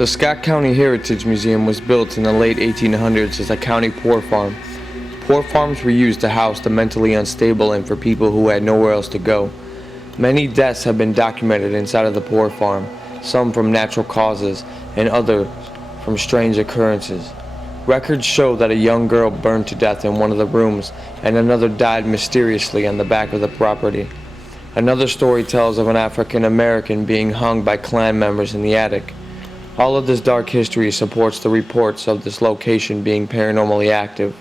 The Scott County Heritage Museum was built in the late 1800s as a county poor farm. Poor farms were used to house the mentally unstable and for people who had nowhere else to go. Many deaths have been documented inside of the poor farm, some from natural causes and others from strange occurrences. Records show that a young girl burned to death in one of the rooms and another died mysteriously on the back of the property. Another story tells of an African American being hung by Klan members in the attic. All of this dark history supports the reports of this location being paranormally active.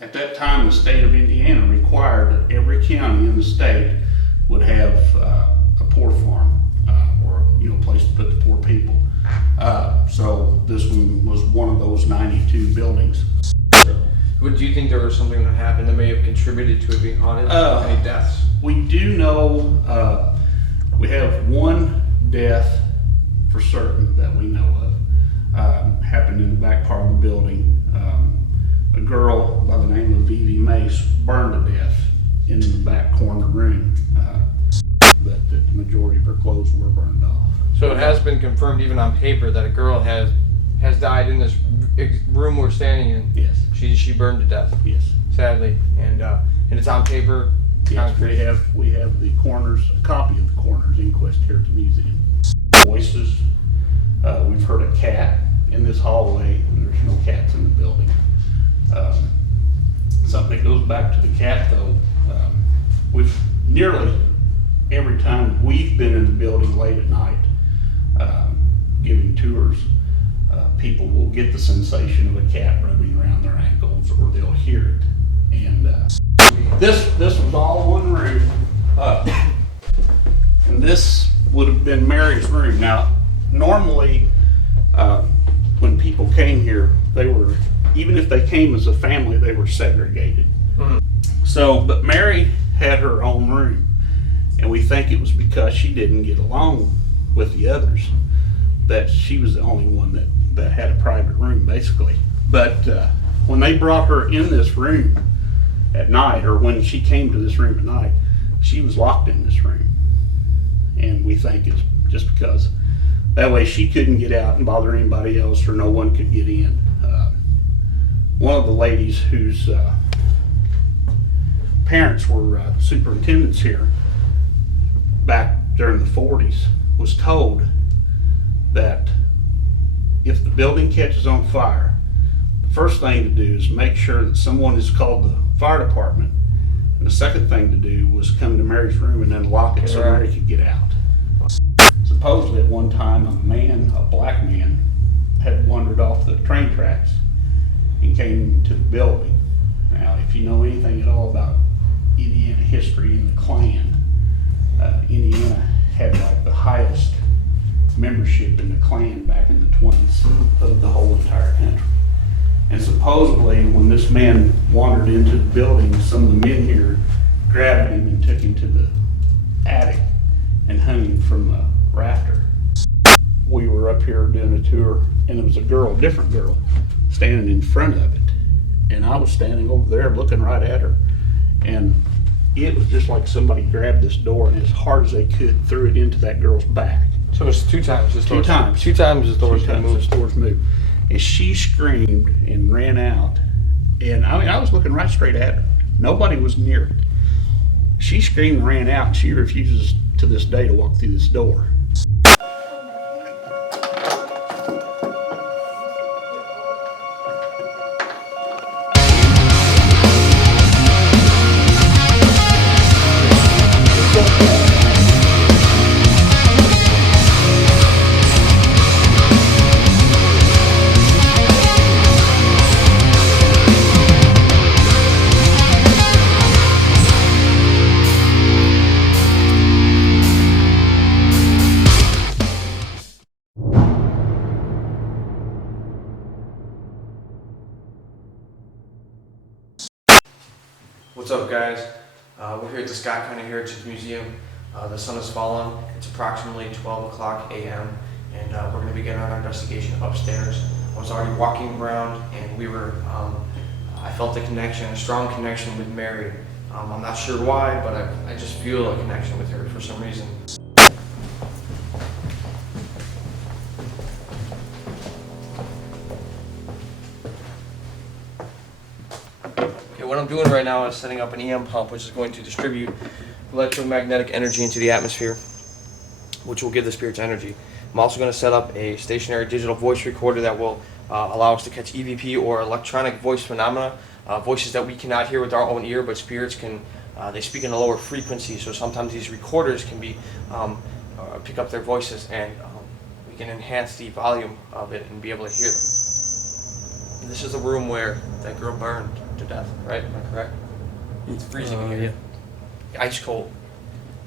At that time, the state of Indiana required that every county in the state would have a poor farm or place to put the poor people. So this one was one of those 92 buildings. Would you think there was something that happened that may have contributed to it being haunted? Any deaths? We do know we have one death for certain that we know of. Happened in the back part of the building. A girl by the name of Vivi Mace burned to death in the back corner room. But the majority of her clothes were burned off. So it has been confirmed even on paper that a girl has died in this room we're standing in. Yes. She burned to death. Yes. Sadly, and it's on paper. Yes, we have the coroner's a copy of the coroner's inquest here at the museum. Voices. We've heard a cat in this hallway, and there's no cats in the building. Something that goes back to the cat, though. We've nearly every time we've been in the building late at night giving tours, people will get the sensation of a cat rubbing around their ankles, or they'll hear it. And this was all one room, and this would have been Mary's room. Now, normally, when people came here, they were, even if they came as a family, they were segregated. Mm-hmm. So, but Mary had her own room, and we think it was because she didn't get along with the others, that she was the only one that had a private room, basically. But when they brought her in this room at night, or when she came to this room at night, she was locked in this room. And we think it's just because that way she couldn't get out and bother anybody else, or no one could get in. One of the ladies whose parents were superintendents here back during the 40s was told that if the building catches on fire, the first thing to do is make sure that someone is called the fire department, and the second thing to do was come to Mary's room and then lock it so Mary could get out. Supposedly at one time a black man, had wandered off the train tracks and came to the building. Now, if you know anything at all about Indiana history and the Klan, Indiana had like the highest membership in the Klan back in the 20s of the whole entire country. And supposedly when this man wandered into the building, some of the men here grabbed him and took him to the attic and hung him from a rafter. We were up here doing a tour, and there was a girl, a different girl, standing in front of it. And I was standing over there looking right at her. And it was just like somebody grabbed this door and as hard as they could threw it into that girl's back. So it's two times this door. Two times this door's moved. And she screamed and ran out. And I was looking right straight at her. Nobody was near it. She screamed and ran out, and she refuses to this day to walk through this door. What's up, guys? We're here at the Scott County Heritage Museum. The sun has fallen. It's approximately 12 o'clock a.m. and we're going to begin our investigation upstairs. I was already walking around and I felt a connection, a strong connection with Mary. I'm not sure why, but I just feel a connection with her for some reason. What I'm doing right now is setting up an EM pump, which is going to distribute electromagnetic energy into the atmosphere, which will give the spirits energy. I'm also going to set up a stationary digital voice recorder that will allow us to catch EVP or electronic voice phenomena, voices that we cannot hear with our own ear, but spirits can. They speak in a lower frequency, so sometimes these recorders can be pick up their voices, and we can enhance the volume of it and be able to hear them. This is the room where that girl burned to death, right? Am I correct? It's freezing in here. Yeah. Ice cold.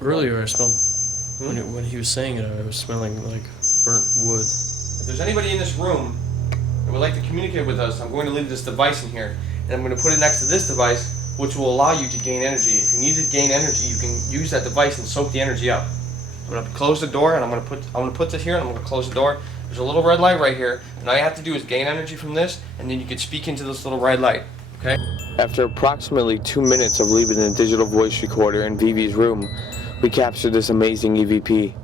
Earlier I smelled, when he was saying it, I was smelling like burnt wood. If there's anybody in this room that would like to communicate with us, I'm going to leave this device in here, and I'm going to put it next to this device, which will allow you to gain energy. If you need to gain energy, you can use that device and soak the energy up. I'm going to close the door, and I'm going to put this here, and I'm going to close the door. There's a little red light right here, and all you have to do is gain energy from this, and then you can speak into this little red light. Okay? After approximately 2 minutes of leaving the digital voice recorder in Vivi's room, we captured this amazing EVP.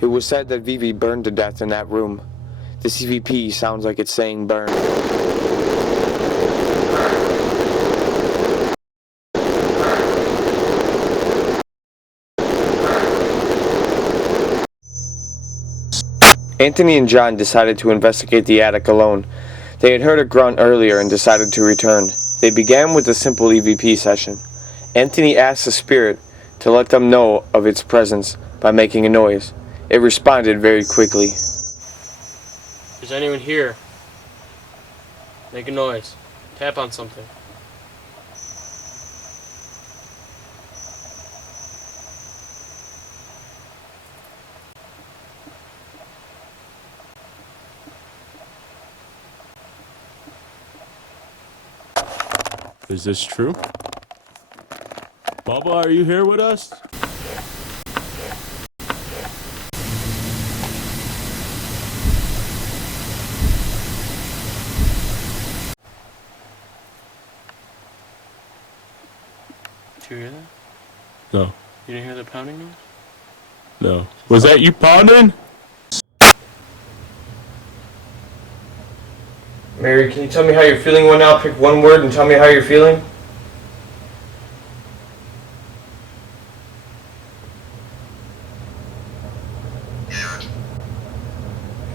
It was said that Vivi burned to death in that room. This EVP sounds like it's saying burn. Anthony and John decided to investigate the attic alone. They had heard a grunt earlier and decided to return. They began with a simple EVP session. Anthony asked the spirit to let them know of its presence by making a noise. It responded very quickly. Is anyone here? Make a noise. Tap on something. Is this true? Bubba, are you here with us? Did you hear that? No. You didn't hear the pounding noise? No. Was that you pounding? Mary, can you tell me how you're feeling right now? Pick one word and tell me how you're feeling.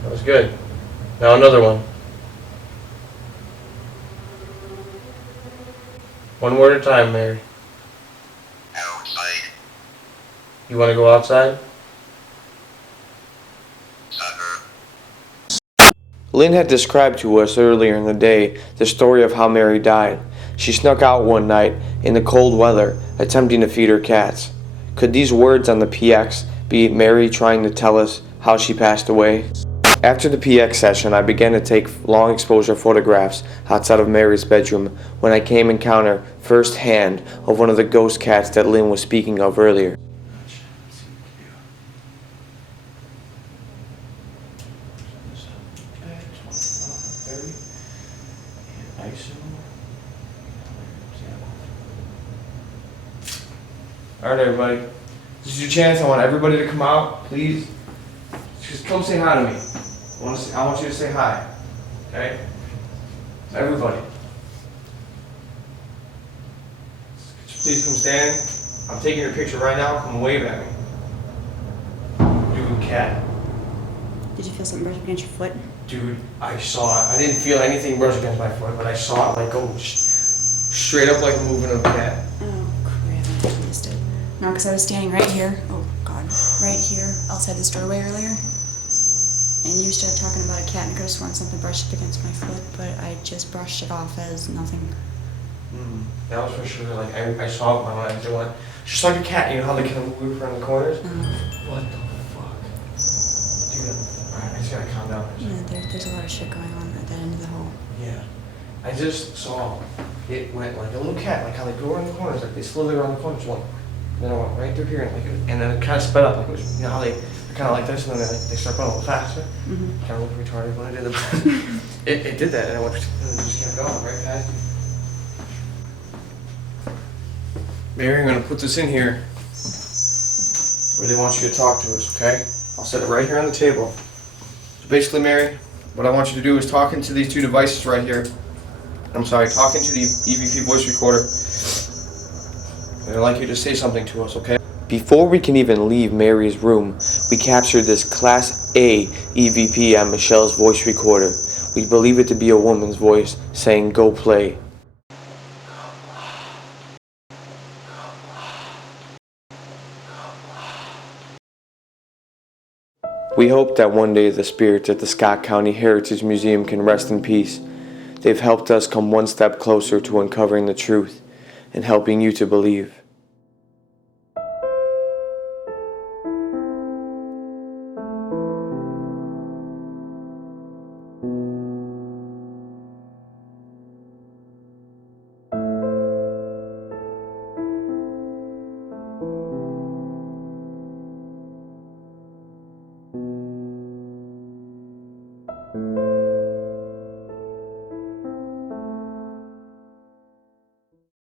That was good. Now another one. One word at a time, Mary. Outside. You want to go outside? Lynn had described to us earlier in the day the story of how Mary died. She snuck out one night in the cold weather, attempting to feed her cats. Could these words on the PX be Mary trying to tell us how she passed away? After the PX session, I began to take long exposure photographs outside of Mary's bedroom when I came encounter firsthand of one of the ghost cats that Lynn was speaking of earlier. Alright everybody, this is your chance. I want everybody to come out, please. Just come say hi to me. I want you to say hi, okay? Everybody. Please come stand. I'm taking your picture right now, come wave at me. Dude, cat. Did you feel something brush against your foot? Dude, I saw it. I didn't feel anything brush against my foot, but I saw it like go straight up like a moving of a cat. Oh crap, I missed it. No, because I was standing right here. Oh god, right here outside this doorway earlier. And you started talking about a cat, and I could have sworn something brushed up against my foot, but I just brushed it off as nothing. That was for sure. Like I saw it with my eyes. It went just like a cat. You know how they kind of move around the corners? What the fuck, dude? Alright, I just gotta calm down. Yeah, there's a lot of shit going on at that end of the hall. Yeah. I just saw it went like a little cat, like how they go around the corners, like they slither around the corners one. And then it went right through here, and then it kind of sped up, like it was, you know how they're kind of like this, and then they start going a little faster. Kind of looked retarded when I did it. It did that, and it just kept going right past you. Mary, I'm gonna put this in here. I really want you to talk to us, okay? I'll set it right here on the table. So basically, Mary, what I want you to do is talk into these two devices right here. I'm sorry, talk into the EVP voice recorder. And I'd like you to say something to us, okay? Before we can even leave Mary's room, we captured this Class A EVP on Michelle's voice recorder. We believe it to be a woman's voice saying, "Go play." We hope that one day the spirits at the Scott County Heritage Museum can rest in peace. They've helped us come one step closer to uncovering the truth and helping you to believe.